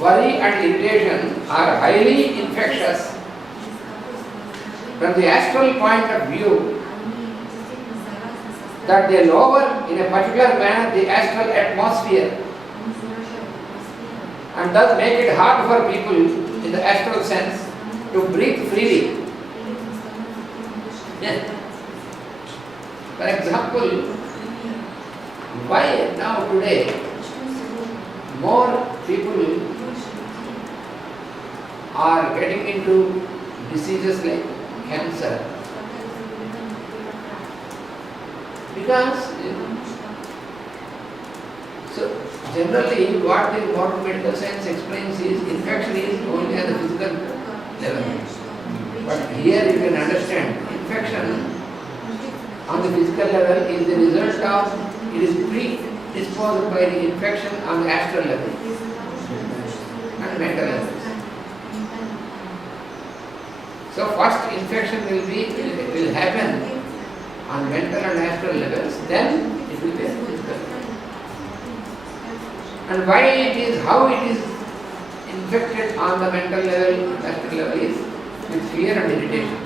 worry and irritation are highly infectious. From the astral point of view, that they lower in a particular manner the astral atmosphere and thus make it hard for people in the astral sense to breathe freely. Yeah. For example, why now today more people are getting into diseases like cancer? Because so generally what the modern medical science explains is infection is only at the physical level. But here you can understand infection on the physical level is the result of, it is predisposed by the infection on the astral level and mental level. So first infection will happen on mental and astral levels, then it will be physical. And why it is, how it is infected on the mental level, astral level is with fear and irritation.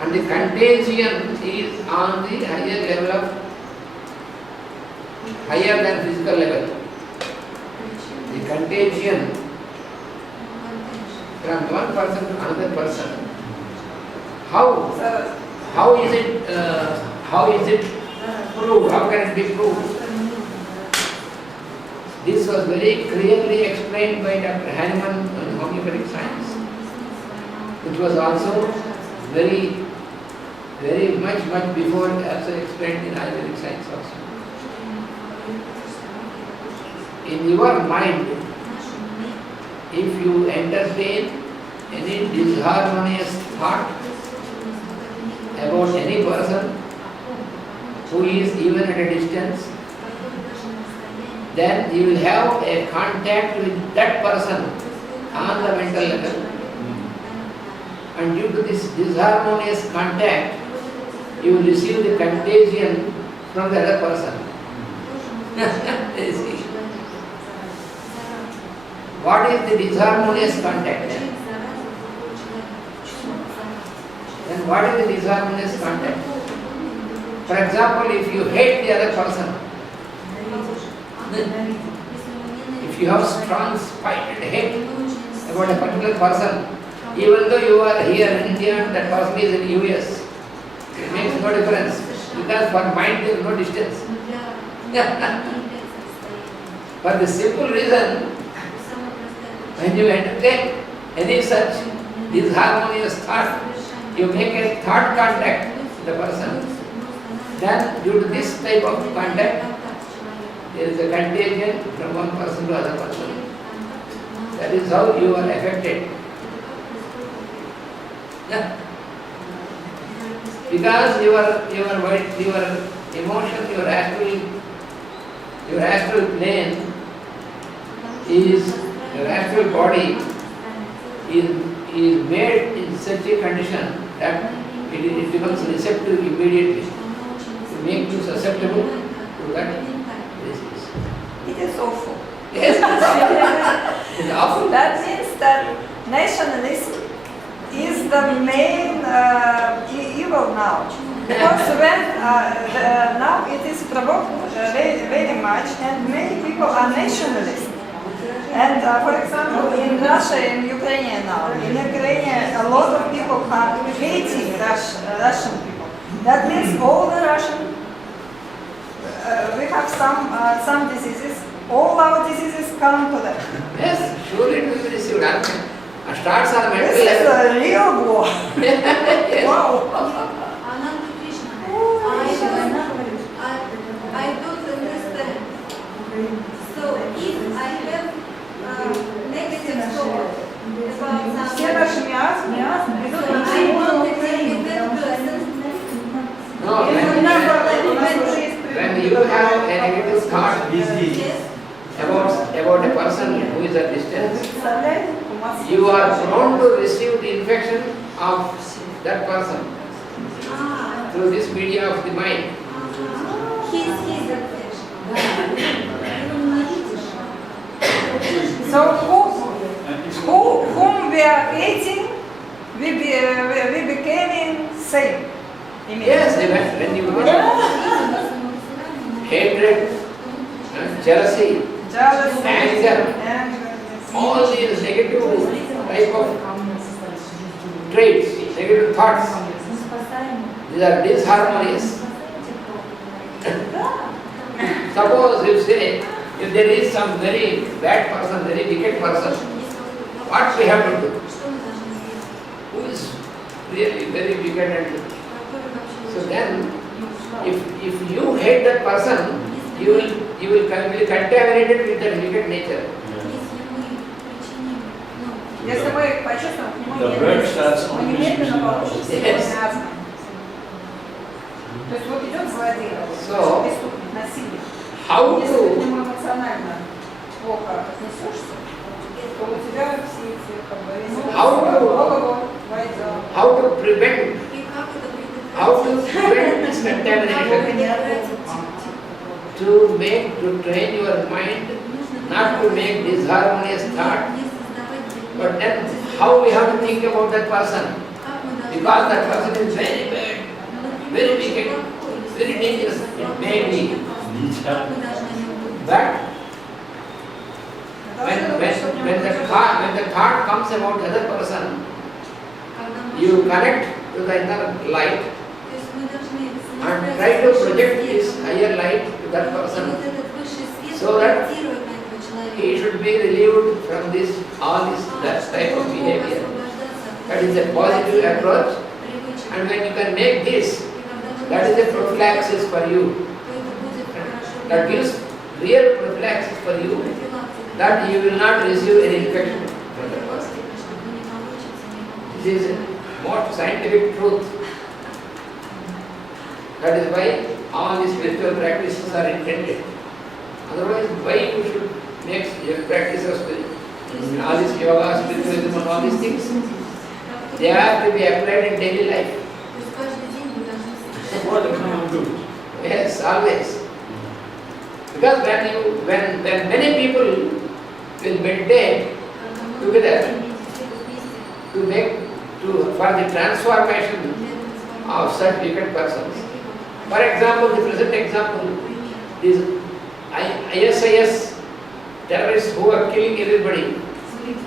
And the contagion is on the higher level of, higher than physical level. The contagion from one person to another person. How is it proved? How can it be proved? This was very clearly explained by Dr. Hahnemann in homeopathic science, which was also very much before also explained in Ayurvedic science also. In your mind, if you entertain any disharmonious thought about any person who is even at a distance, then you will have a contact with that person on the mental level. And due to this disharmonious contact, you will receive the contagion from the other person. What is the disharmonious contact then? Then what is the disharmonious contact? For example, if you hate the other person, if you have strong spite and hate about a particular person, even though you are here in India and that person is in US, it makes no difference because for mind there is no distance. For the simple reason, when you entertain any such disharmonious thought, you make a thought contact with the person. Then due to this type of contact, there is a contagion from one person to other person. That is how you are affected. Yeah. Because your emotion, your astral plane is, your astral body is made in such a condition that it becomes receptive immediately to make you susceptible to that disease. It is awful. Yes, it's awful. That means that nationalism is the main evil now. Because when now it is provoked very much, and many people are nationalists. And for example, in Russia and Ukraine now, in Ukraine a lot of people are hating Russian people. That means all the Russian, we have some diseases, all our diseases come to them. Yes, surely it will be received. Starts on a mental This is level. a real war. Yes. Wow. Ananta Krishna, I don't understand. So if I have negative thought about Все наши миазмы идут so на I психологию. want to take that person. No, when you have a negative thought Yes. about a person who is at distance, you are prone to receive the infection of that person through this media of the mind. His affection. jealousy, jealousy, anger, anger, all these negative type of traits, negative thoughts, these are disharmonious. Suppose you say, if there is some very bad person, very wicked person, what we have to do? Who is really very wicked and so then, if you hate that person, you will be contaminated with that wicked nature. Если мы почувствуем к нему The bird starts мы on немедленно получим Yes. психооргазм. То есть вот идет злодей, So, преступник, насильник. how Если ты к to нему эмоционально плохо отнесешься, то у тебя все эти как бы войдет. how to prevent И как это how to prevent this contamination? To train your mind not to make disharmonious thought, but then how we have to think about that person, because that person is very bad, very wicked, very dangerous. It may be, but when the thought comes about the other person, you connect to the inner light and try to project this higher light to that person, so that he should be relieved from that type of behavior. That is a positive approach, and when you can make this, that is a prophylaxis for you. That gives real prophylaxis for you, that you will not receive any infection from the person. This is most scientific truth. That is why all these spiritual practices are intended. Otherwise, why you should make your practices with all this yoga, spiritualism and all these things? They have to be applied in daily life. For the common good. Yes, always. Because when many people will meditate together for the transformation of such wicked persons. For example, the present example, these ISIS terrorists who are killing everybody.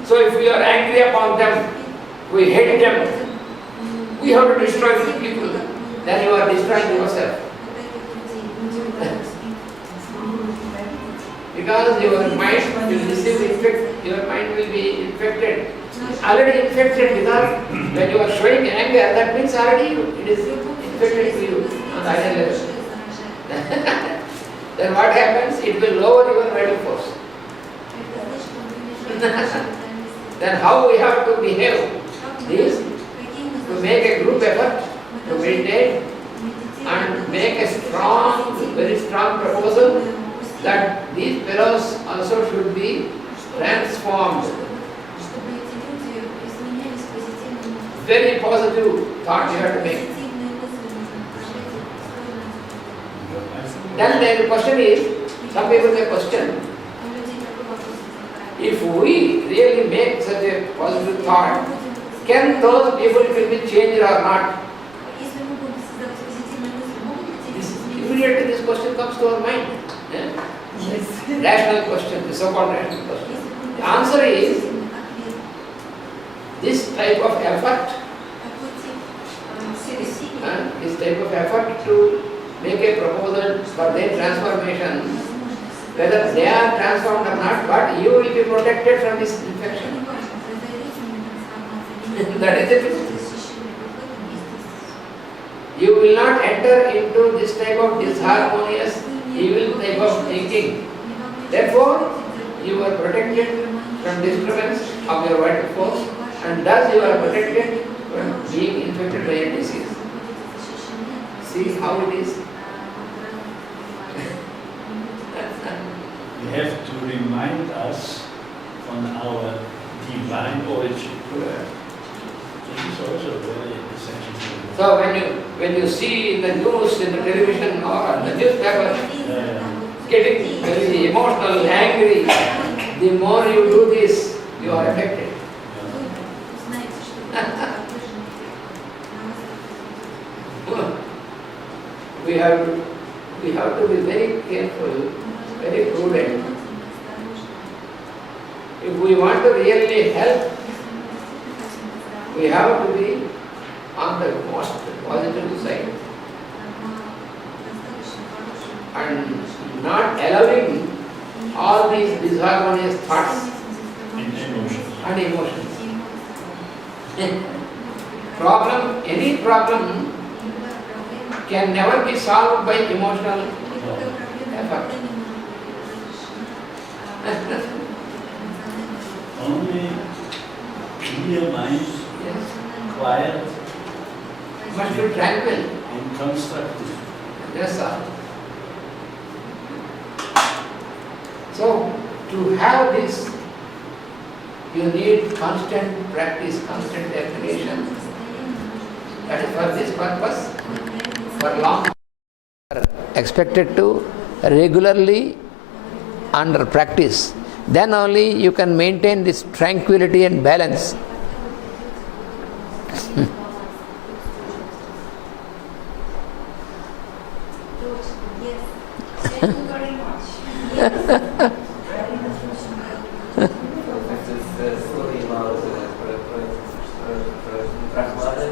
So if we are angry upon them, we hate them, we have to destroy these people, then you are destroying yourself. Because your mind will your mind will be infected. Already infected, because when you are showing anger, that means already it is infected to you on the higher level. Then what happens? It will lower your vital force. Then how we have to behave is to make a group effort to meditate and make a very strong proposal that these fellows also should be transformed. Very positive thought you have to make. Then the question is, some people may question, if we really make such a positive thought, can those people will be changed or not? Immediately this question comes to our mind. Yes. Rational question, the so-called rational question. The answer is, this type of effort to make a proposal for their transformation, whether they are transformed or not, but you will be protected from this infection. That is the truth. You will not enter into this type of disharmonious, evil type of thinking. Therefore, you are protected from disturbance of your vital force, and thus you are protected from being infected by a disease. See how it is? We have to remind us on our divine origin. This is also very essential. So when you see in the news, in the television or the newspaper, getting very emotional, angry, the more you do this, you are affected. We have to be very careful very prudent. If we want to really help, we have to be on the most positive side and not allowing all these disharmonious thoughts and emotions. Any problem can never be solved by emotional effort. Only clear mind, quiet, Must be tranquil. and constructive. Yes, sir. So, to have this, you need constant practice, constant affirmation. That is for this purpose, for long. Expected to regularly under practice. Then only you can maintain this tranquility and balance. Thank you very much. This story about Prahlada,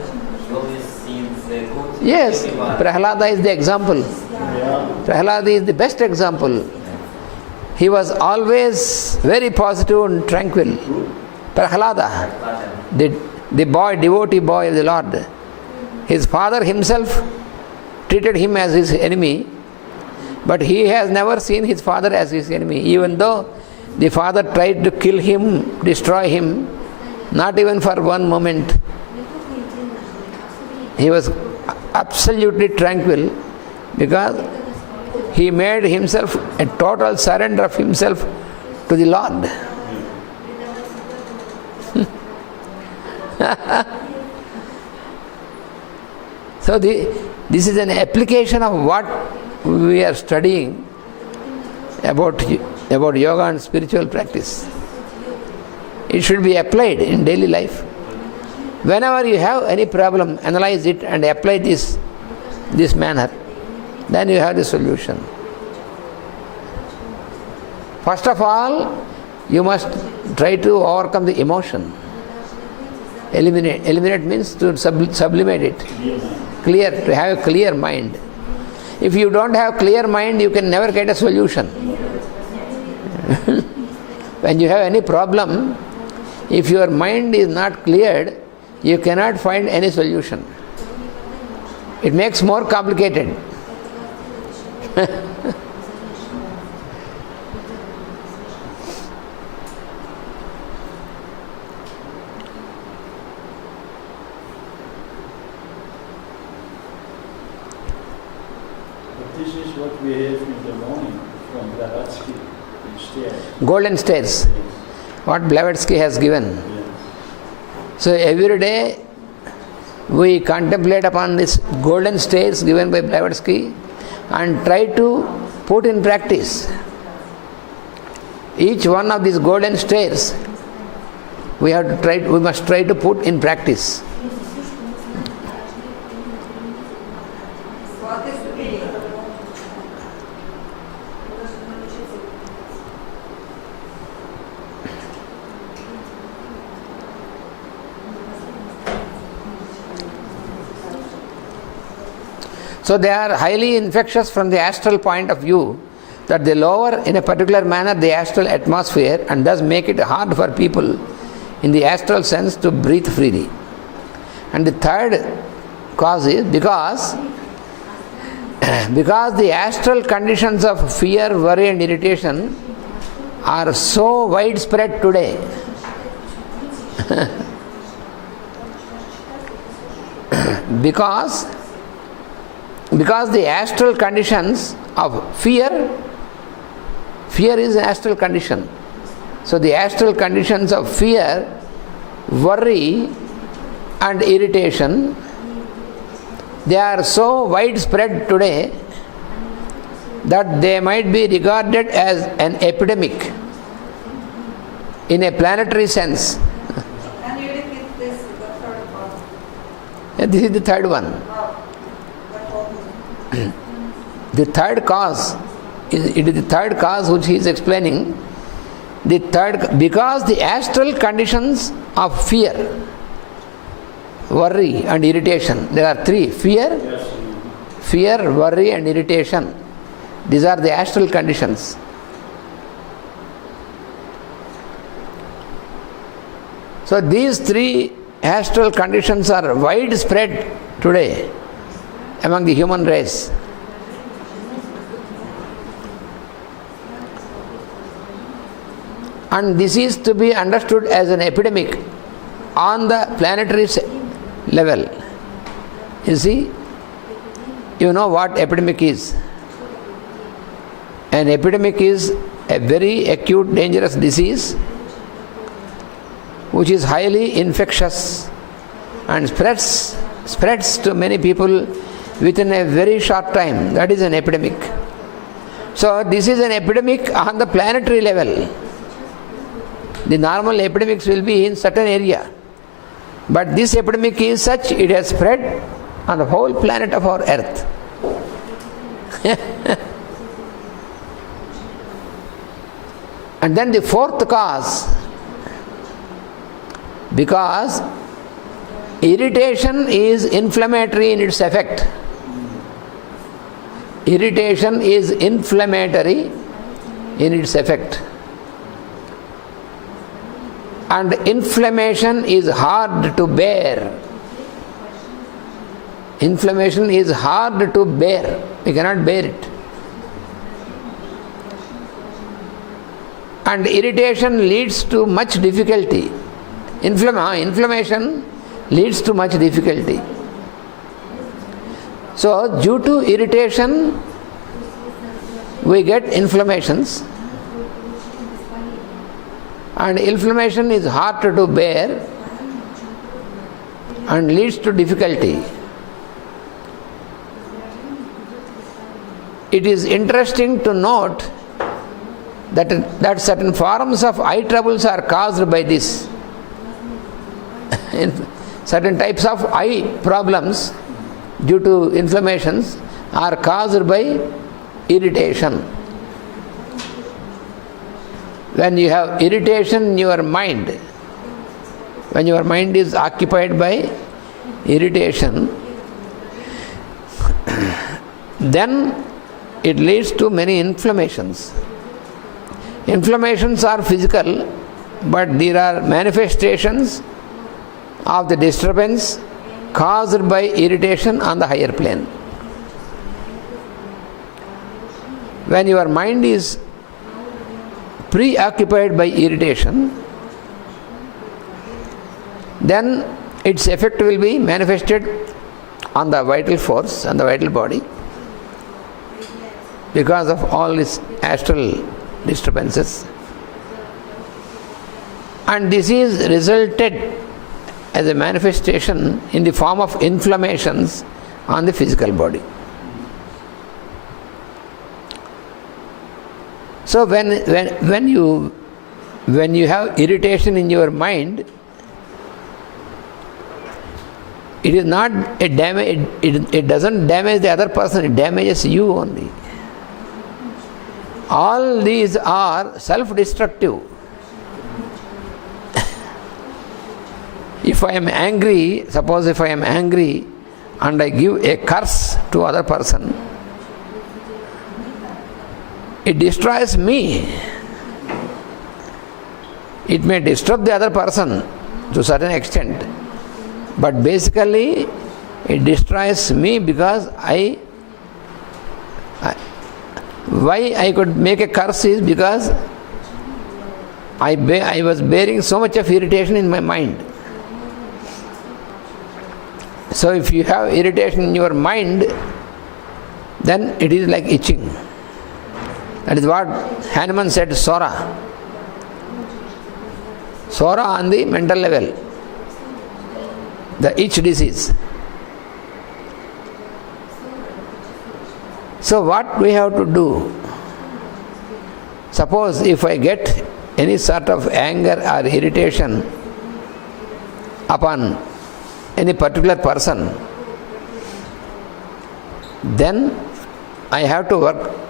he always seems good. Yes, Everyone. Prahlada is the example. Yeah. Prahlada is the best example. He was always very positive and tranquil. Prahlada, the boy, devotee boy of the Lord. His father himself treated him as his enemy, but he has never seen his father as his enemy, even though the father tried to kill him, destroy him, not even for one moment. He was absolutely tranquil because he made himself a total surrender of himself to the Lord. So this is an application of what we are studying about yoga and spiritual practice. It should be applied in daily life. Whenever you have any problem, analyze it and apply this manner. Then you have the solution. First of all, you must try to overcome the emotion. Eliminate means to sublimate it. Clear, to have a clear mind. If you don't have clear mind, you can never get a solution. When you have any problem, if your mind is not cleared, you cannot find any solution. It makes more complicated. But this is what we have in the morning from Blavatsky instead. Golden stairs, what Blavatsky has given. Yes. So every day we contemplate upon this golden stairs given by Blavatsky and try to put in practice. Each one of these golden stairs we must try to put in practice. What is the meaning? So they are highly infectious from the astral point of view, that they lower in a particular manner the astral atmosphere and thus make it hard for people in the astral sense to breathe freely. And the third cause is because the astral conditions of fear, worry and irritation are so widespread today. Because the astral conditions of fear is an astral condition. So the astral conditions of fear, worry and irritation, they are so widespread today that they might be regarded as an epidemic in a planetary sense. Can you repeat this, the third one? This is the third one. Oh, that one. The third cause it is the third cause which he is explaining. The third, because the astral conditions of fear, worry and irritation, there are three: fear, worry and irritation. These are the astral conditions. So these three astral conditions are widespread today among the human race. And this is to be understood as an epidemic on the planetary level. You see, you know what epidemic is. An epidemic is a very acute, dangerous disease which is highly infectious and spreads to many people within a very short time. That is an epidemic. So this is an epidemic on the planetary level. The normal epidemics will be in certain area, but this epidemic is such, it has spread on the whole planet of our earth. And then the fourth cause, because irritation is inflammatory in its effect. Irritation is inflammatory in its effect. And inflammation is hard to bear. Inflammation is hard to bear. We cannot bear it. And irritation leads to much difficulty. Inflammation leads to much difficulty. So, due to irritation, we get inflammations. And inflammation is hard to bear and leads to difficulty. It is interesting to note that certain forms of eye troubles are caused by this. Certain types of eye problems due to inflammations are caused by irritation. When you have irritation in your mind, when your mind is occupied by irritation, then it leads to many inflammations. Inflammations are physical, but there are manifestations of the disturbance caused by irritation on the higher plane. When your mind is preoccupied by irritation, then its effect will be manifested on the vital force and the vital body because of all these astral disturbances. And this is resulted as a manifestation in the form of inflammations on the physical body. So when you have irritation in your mind, it is not a damage, it doesn't damage the other person, it damages you only. All these are self-destructive. If I am angry, suppose if I am angry and I give a curse to other person, it destroys me. It may disturb the other person to a certain extent, but basically it destroys me because why I could make a curse is because I was bearing so much of irritation in my mind. So if you have irritation in your mind, then it is like itching. That is what Hanuman said, Sora. Sora on the mental level, the itch disease. So what we have to do? Suppose if I get any sort of anger or irritation upon any particular person, then I have to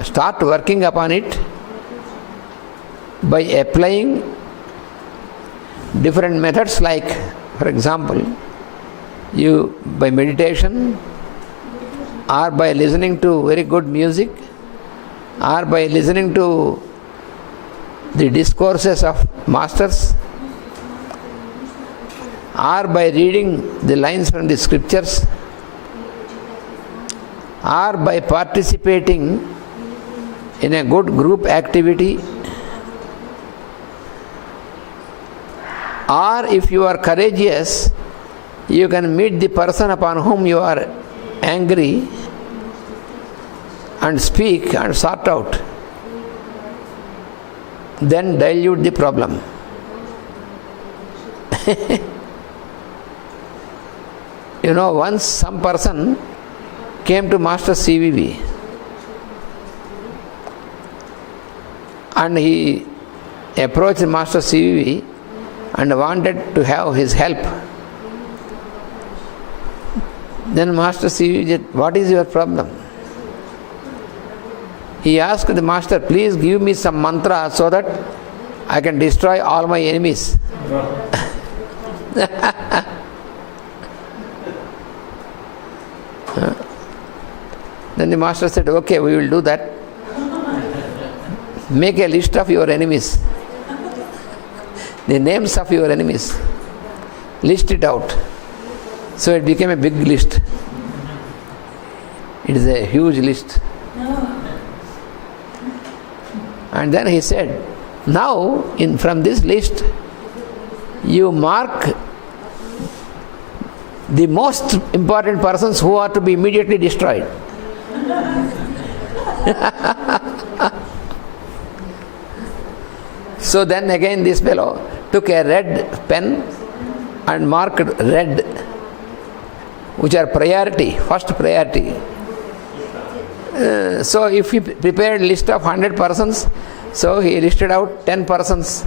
start working upon it by applying different methods, like, for example, you by meditation, or by listening to very good music, or by listening to the discourses of masters, or by reading the lines from the scriptures, or by participating in a good group activity, or if you are courageous, you can meet the person upon whom you are angry and speak and sort out, then dilute the problem. You know, once some person came to Master CVV and he approached Master CVV and wanted to have his help. Then Master CVV said, "What is your problem?" He asked the Master, "Please give me some mantra so that I can destroy all my enemies." Then the Master said, "Okay, we will do that. Make a list of your enemies. The names of your enemies. List it out." So it became a big list. It is a huge list. And then he said, "Now, from this list, you mark the most important persons who are to be immediately destroyed." So then again this fellow took a red pen and marked red, which are priority, first priority. So if he prepared a list of 100 persons, so he listed out 10 persons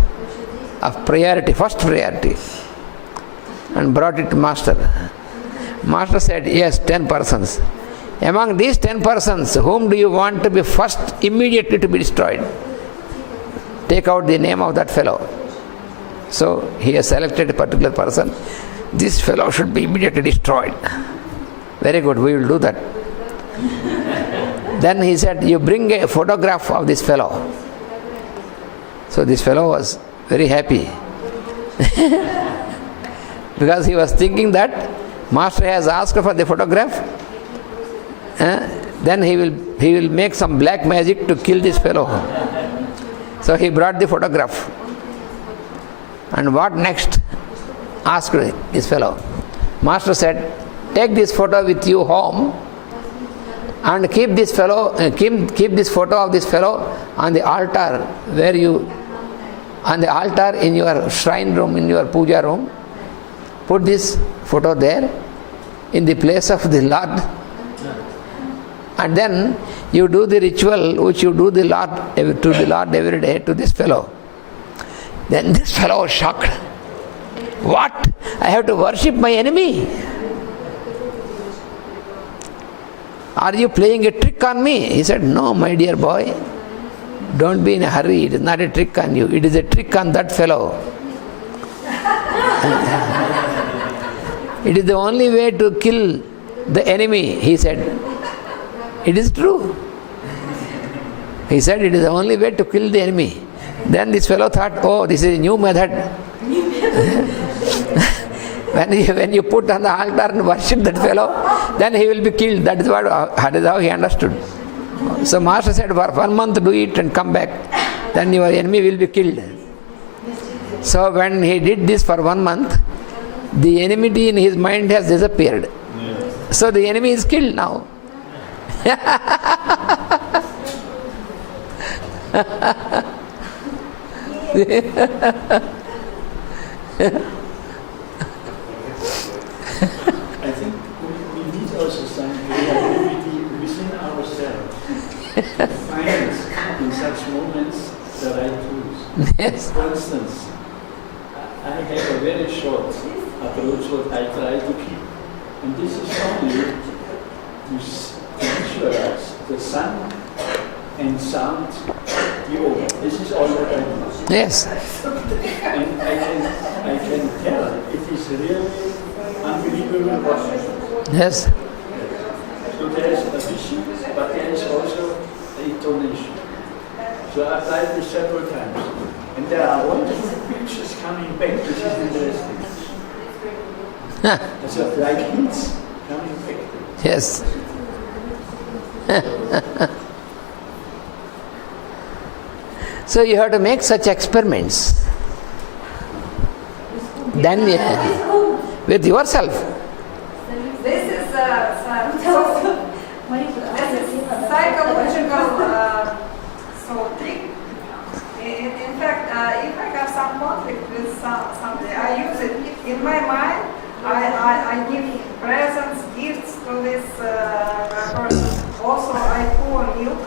of priority, first priority, and brought it to Master. Master said, "Yes, 10 persons. Among these 10 persons, whom do you want to be first immediately to be destroyed? Take out the name of that fellow." So he has selected a particular person. This fellow should be immediately destroyed. Very good, we will do that. Then he said, "You bring a photograph of this fellow." So this fellow was very happy because he was thinking that Master has asked for the photograph. Then he will make some black magic to kill this fellow. So he brought the photograph. And what next? Asked this fellow. Master said, "Take this photo with you home and keep this photo of this fellow on the altar in your shrine room, in your puja room. Put this photo there in the place of the Lord. And then you do the ritual which you do to the Lord every day to this fellow." Then this fellow was shocked. "What? I have to worship my enemy? Are you playing a trick on me?" He said, "No, my dear boy. Don't be in a hurry. It is not a trick on you. It is a trick on that fellow. It is the only way to kill the enemy," he said. It is true. He said it is the only way to kill the enemy. Then this fellow thought, "Oh, this is a new method." When you put on the altar and worship that fellow, then he will be killed. That is how he understood. So Master said, "For 1 month do it and come back. Then your enemy will be killed." So when he did this for 1 month, the enmity in his mind has disappeared. So the enemy is killed now. I think we need also some creativity within ourselves. Find in such moments the right tools. Yes. For instance, I have a very short approach what I try to keep. And this is only to visualize the sun and sound the earth. This is all that I do. Yes. And I can tell it is really unbelievable what happens. Yes. So there is a vision, but there is also a intonation. So I applied this several times. And there are wonderful pictures coming back, which is interesting. So like hints coming back. Yes. So you have to make such experiments. Then with yourself. This is psychological trick. In fact, if I have some conflict with somebody, I use it in my mind. I give presents, gifts to this person. Also, I pour milk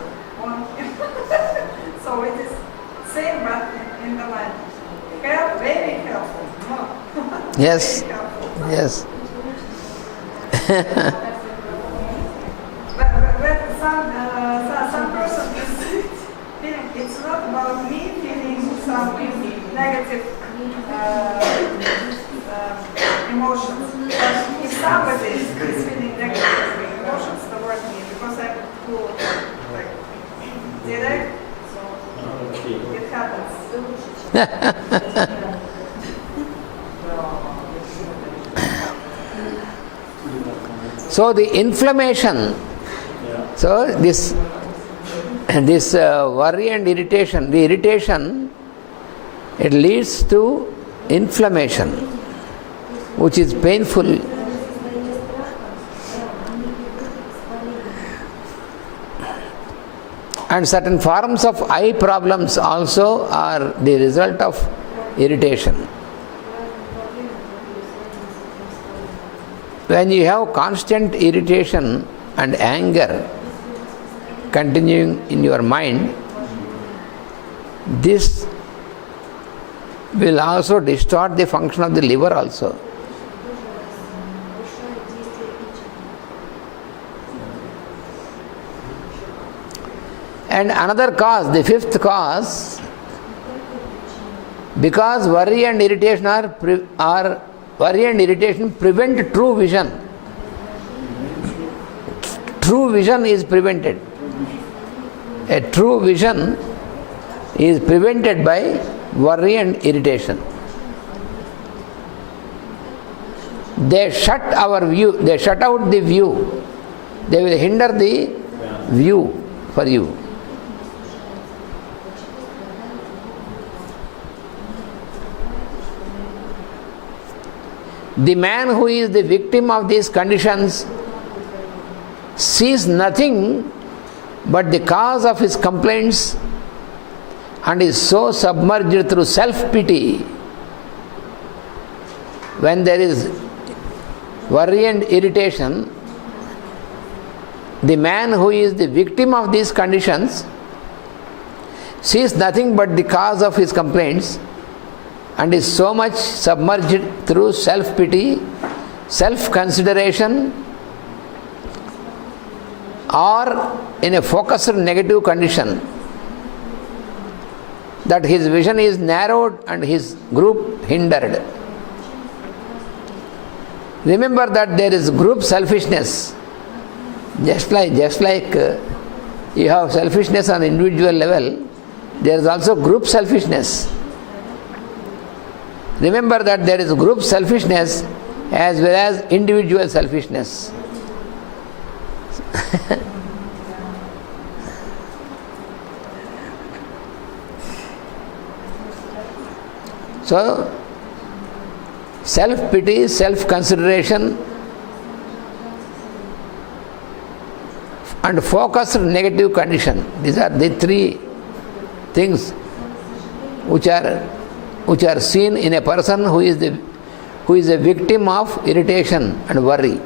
on him. So it is same, but in the mind. Very helpful. No. Yes. Very helpful. Yes. But some person is feeling, it's not about me feeling some negative emotions. But if somebody is feeling negative emotions towards me, because I'm too like direct, so it happens. So the inflammation, so this worry and irritation, the irritation, it leads to inflammation, which is painful. And certain forms of eye problems also are the result of irritation. When you have constant irritation and anger continuing in your mind, this will also distort the function of the liver also. And another cause, the fifth cause, because worry and irritation worry and irritation prevent true vision. True vision is prevented. A true vision is prevented by worry and irritation. They shut our view, they shut out the view. They will hinder the view for you. The man who is the victim of these conditions sees nothing but the cause of his complaints and is so submerged through self-pity. When there is worry and irritation, the man who is the victim of these conditions sees nothing but the cause of his complaints and is so much submerged through self-pity, self-consideration, or in a focused negative condition, that his vision is narrowed and his group hindered. Remember that there is group selfishness. Just like you have selfishness on individual level, there is also group selfishness. Remember that there is group selfishness as well as individual selfishness. So, self-pity, self-consideration and focused negative condition. These are the three things which are seen in a person who is a victim of irritation and worry.